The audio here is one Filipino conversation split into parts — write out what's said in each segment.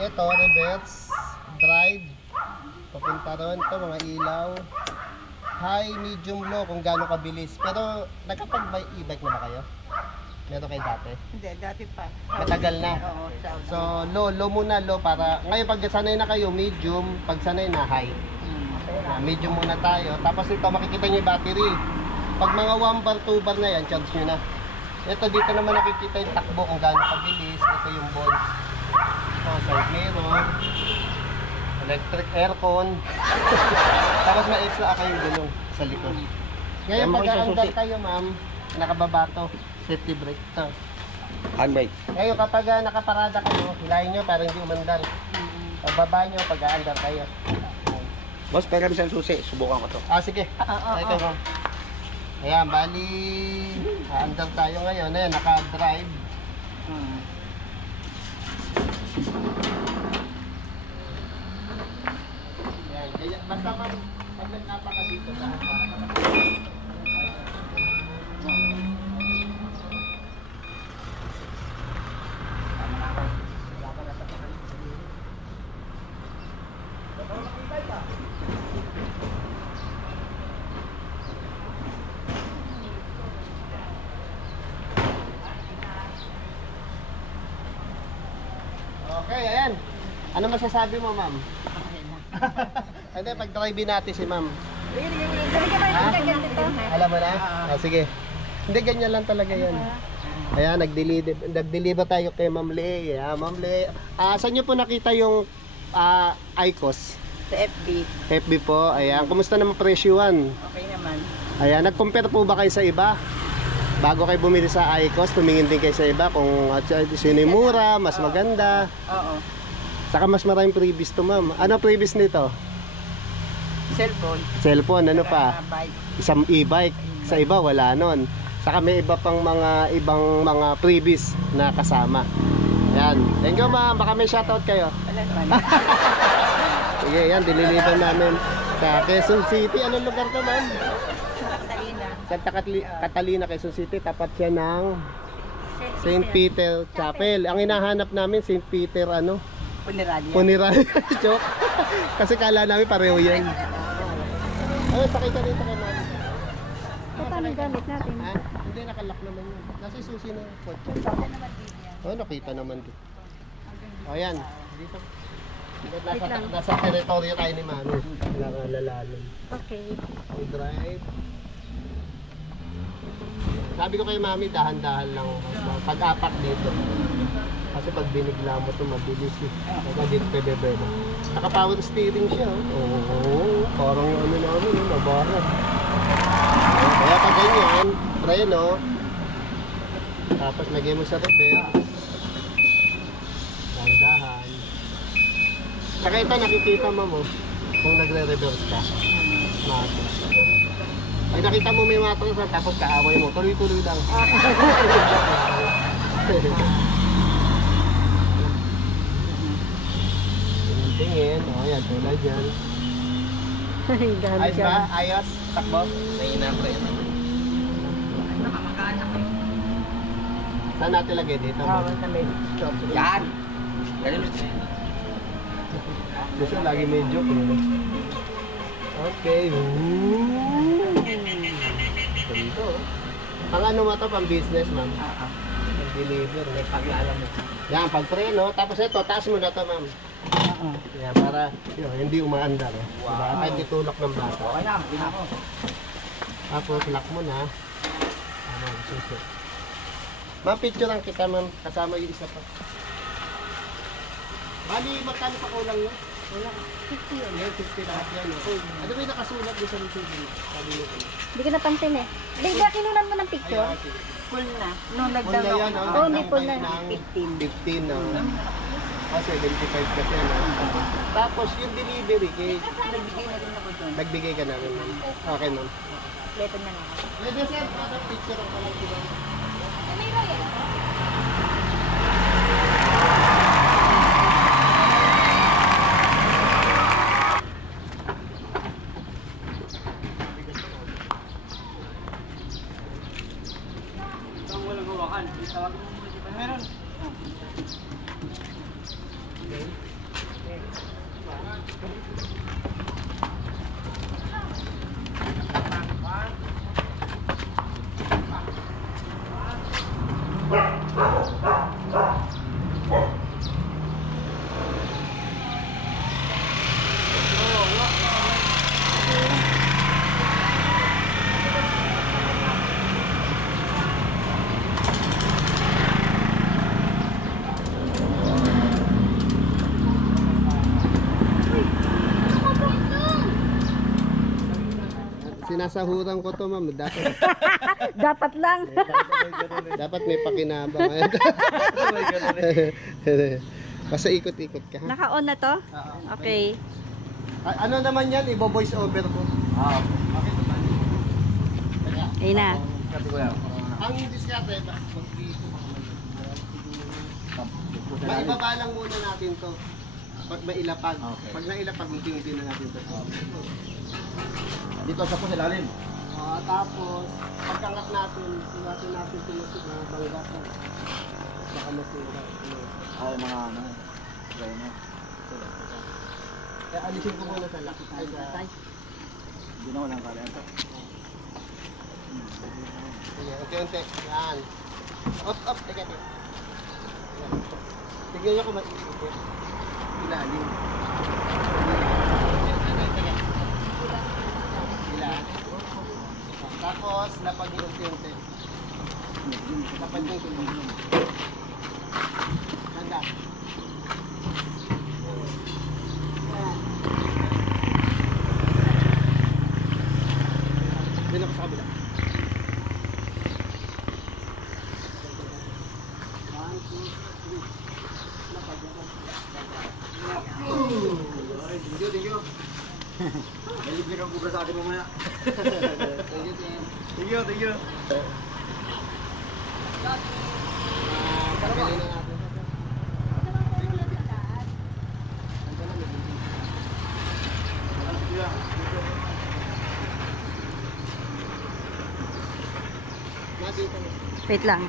ito, reverse, drive, papunta ron. Ito, mga ilaw. High, medium, low, kung gaano kabilis. Pero, nakapag-e-bike na ba kayo? Meron kayo dati? Hindi, dati pa. Matagal na. Oo, So, low muna, low para... Ngayon, pag sanay na kayo, medium, pag sanay na, high. Medium muna tayo. Tapos ito, makikita niyo yung battery. Pag mga 1 bar, 2 bar na yan, charge nyo na. Ito, dito naman nakikita yung takbo kung gaano kabilis. Ito yung volts. Ito, side mirror. Electric aircon. Tapos may extra kayong gulong sa likod. Ngayon, pag-aandar kayo, ma'am, nakababa to. Safety brake to. Handbrake. Ngayon, kapag nakaparada kayo, hilahin nyo para hindi umandar. Pagbaba nyo, pag-aandar kayo. Boss, pera mo sa susi. Subukan ko to. Sige. Ito, ma'am. Ayan, bali, aandar tayo ngayon. Ayan, naka-drive. Ayan, ganyan. Basta ma'am, pag nagkapa ka dito, okay, ayan. Ano masasabi mo, ma'am? Hindi, pag-drive natin si ma'am. Alam mo na? Sige. Hindi, ganyan lang talaga yan. Ayan, nag-deliver tayo kay Ma'am Lee. Ayan, Ma'am Lee. Saan nyo po nakita yung IQOS? Sa FB. FB po. Ayan, kumusta naman presyuhan? Okay naman. Ayan, nag-compare po ba kayo sa iba? Bago kayo bumili sa IQOS, tumingin din kayo sa iba kung sino yung mura, mas maganda. Oo. Saka mas maraming previous to, ma'am. Ano previous nito? Cellphone. Cellphone, ano pa? Bike. Isang e-bike. Sa iba, wala nun. Saka may iba pang ibang mga previous na kasama. Ayan. Thank you, ma'am. Baka may shoutout kayo. Wala naman. Sige, yan. Dililiban namin sa Quezon City. Anong lugar to, ma'am? Catalina. Santa Catalina, Quezon City. Tapat siya ng St. Peter Chapel. Ang hinahanap namin, St. Peter, Funeralia. Funeralia. Joke. Kasi kala namin pareho yan. Ay, sakay ka dito kay mami. Paano gamit natin? Ha? Hindi, nakalock naman yun. Nasa susi na yung kotse. Nakita naman dito. O, yan. Dito. Nasa teritoryo tayo ni mami. Nakalalalan. Okay. I-drive. Sabi ko kay mami, dahan-dahan lang. Pag-apak dito. Kasi pag binigla mo ito, mabilis eh. Kaya dito kay Bebe. Naka-power steering siya. Oo, parang yung namin, nabara. Kaya pag ganyan, preno. Tapos lagay mo sa reverse. Dahan-dahan. Saka ito, nakikita mo kung nagre-reverse ka. Mati. Ay, nakita mo may matras tapos kaaway mo. Tuloy-tuloy lang. Tingin. O, yan. Tulad yan. Ayos ba? Ayos? Takbo? Mahina pa yun. Saan natin lagay dito? Yan! Gusto lagi may joke. Okay. Ganito. Pang ano mo ito? Pang business, ma'am? Pag-deliver. Pag-alam mo. Yan, pag-preno. Tapos ito, taas mo na ito, ma'am. Yan, para hindi umaandar. Wow. Diba? Hindi tulak ng bata. Okay na, hindi na ako. Tapos, lock mo na. Ano, susi. Ma'am, picture lang kita, ma'am. Kasama yung isa pa. Bali, magkano pa kulang yun? Wala. 50 yun. Yan, 50 lahat yan. Ano ba yung nakasulat doon sa receipt? Sabi nyo. Hindi ko napansin eh. Hindi, kinunan mo ng picture? Ay, sige. Full na. Nung Full na yan, nagdalaw. Oo, hindi full na. 15 na. 75 kasi yan. Tapos yung delivery, Nagbigay na rin ako doon. nagbigay ka namin, ma'am. Okay, ma'am. Leto na nga. Pwede sir, parang picture ang palang sila. Walang hawakan. Tawagin mo muna, di ba? Meron. Okay. Sinasahuran ko to, ma'am. Dapat, Dapat lang. dapat may pakinabang. Basta ikot-ikot ka, ha? Naka-on na to? Okay. Ano naman yan? Ibo-voice over ko. Okay, diba? Ayun na. Kasi ko yan. Ang diskarte, maibaba lang muna natin to. Pag mailapag. Okay. Pag nailapag, unti-unti na natin to. Dito sa po sa ilalim. Tapos, pagkangat natin, iwasan natin tumusok na bangga to. Baka masira. Ay, mga ano. Gaya na. Kaya alisin ko muna sa laki. Ay, Hindi na walang kala. sige, unti-unti. Yan. Up. Teka. Yan. Tignan nyo kung mag-iikot. Ilalim. Teka. Ilalim. Tapos, lapag yung unti-unti. Lapag yung unti-unti. Handa. Doon ako sa kabila. One, two, three. Lapag yan. Thank you. May libre kang kubra sa akin mamaya. Thank you, Tim. Thank you. Pagkain na natin. Dito na. Wait lang.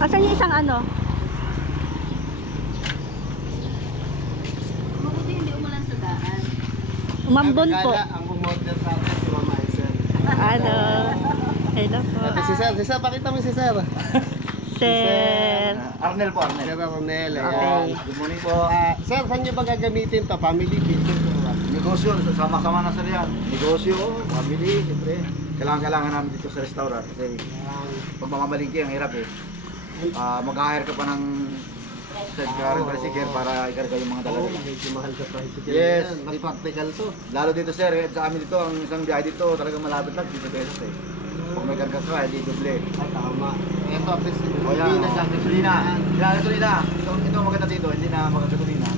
Asan yung isang ano? Mabuti hindi umulan sa daan. Umambon po. Ang umorder sa atin si Mama Isel. Ano? Hello po. Si Sir, pakita mo si Sir. Sir. Arnel po, Arnel. Sir Ronel. Okay. Good morning po. Sir, saan nyo ba gagamitin to? Family, business, or what? Negosyo, sama-sama na sir yan. Negosyo, family, siyempre. Kailangan namin dito sa restaurant kasi pag mamamalingki, ang hirap eh. Mag-hire ka pa ng tricycle para ikarga yung mga Oo, dala-dala. medyo mahal sa tricycle. Yes. Yan. Mas practical to. Lalo dito sir, sa amin dito, ang isang biyahe dito talagang malapit lang, 50 pesos eh. Kung may karga ka, hindi doble. Ay, tama. Ito, at least, O yan, hindi na siya gasolina. Gasolina. Ito ang maganda dito, hindi na magagasolina.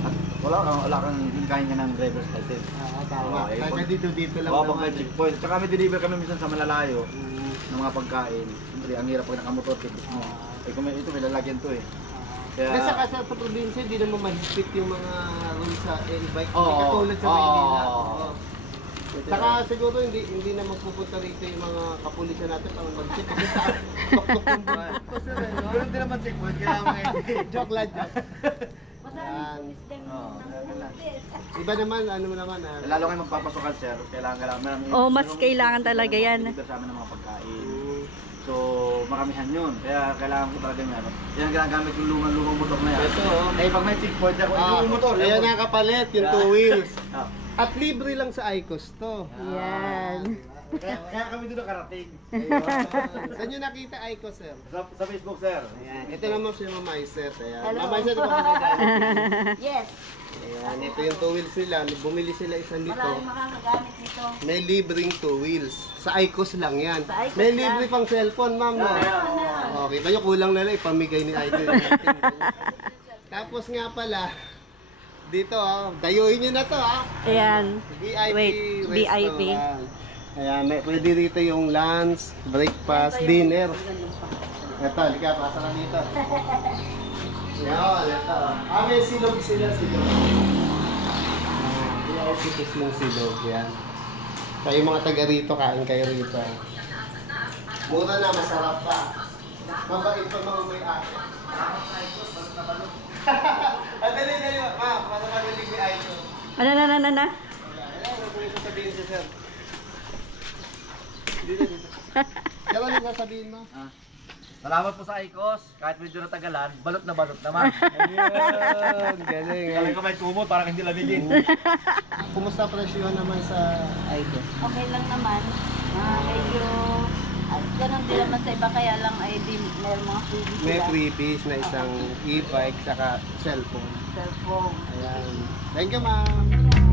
At wala kang hinkahin ka ng driver's license. Tama. Okay, Kaya dito lang Oo, pag may naman. checkpoint. Tsaka may deliver kami minsan sa malalayo Mm. ng mga pagkain. Siyempre, ang hirap pag nakamotor, ticket mo. Eh kung ito, may lalagyan to eh. Kaya, Kasi sa probinsya, hindi naman mahigpit yung mga rules sa e-bike. Oo. Hindi katulad sa Oo. Maynila. Oo. Saka siguro hindi na magpupunta rito yung mga kapulisan natin para mag-check. Kasi sa tok-tok yung buto, sir. Ganun din naman checkpoint, kailangan may... Joke lang, joke. Yan. Oo, ganun lang. Iba naman, ano mo naman. Lalo kayo magpapasokan sir, kailangan Oh, mas kailangan talaga yan. Deliver sa amin ng mga pagkain. So, maramihan yun. Kaya kailangan ko talaga meron. Yan ang ginagamit yung lumang motor na yan. Ito, oh. Eh, pag may checkpoint, yung motor. Ayan ang kapalit, yung two wheels. Ah. At libre lang sa ICOS to. Yan. Kaya kami doon nakarating. Ayun. Saan nyo nakita ICOS, sir? Sa Facebook, sir. Ayan. Ito naman si Mama Iset. Ayan. Hello. Mama Iset, ito magagamit. Yes. Ayan. Ito yung two wheels nila. Bumili sila isang nito. Maraming makakagamit nito. May libreng two wheels. Sa ICOS lang yan. Sa IQOS May lang. libre pang cellphone, ma'am. No? Okay, kita nyo kulang na lang ipamigay ni Idol. Tapos nga pala, dito, dayuhin nyo na to, Ayan. VIP Wait, VIP. restaurant. Ayan, pwede dito yung lunch, breakfast, dinner. Ito, halika, pasa ka dito. Yan, ito. May silog sila, silog. VIP is yung silog, yan. Kaya yung mga taga rito, kain kayo rito. Mura na, masarap pa. Mabait pa mga may ate. Ang dali, ma, para magaling ni Aito. Ano na? Ayan, ano po yung sasabihin siya, sir? Dito. Kaya ano sasabihin mo? Salamat po sa ICOS. Kahit medyo natagalan, balot na balot naman. Ayun, galing. Galing ka may tumot, parang hindi lamigin. Kumusta presyo naman sa Aito? Okay lang naman. Medyo At ganun din naman sa iba, kaya lang ay di, meron mga freebies May sila. freebies na isang e-bike saka cellphone. Cellphone. Ayan. Thank you, ma'am.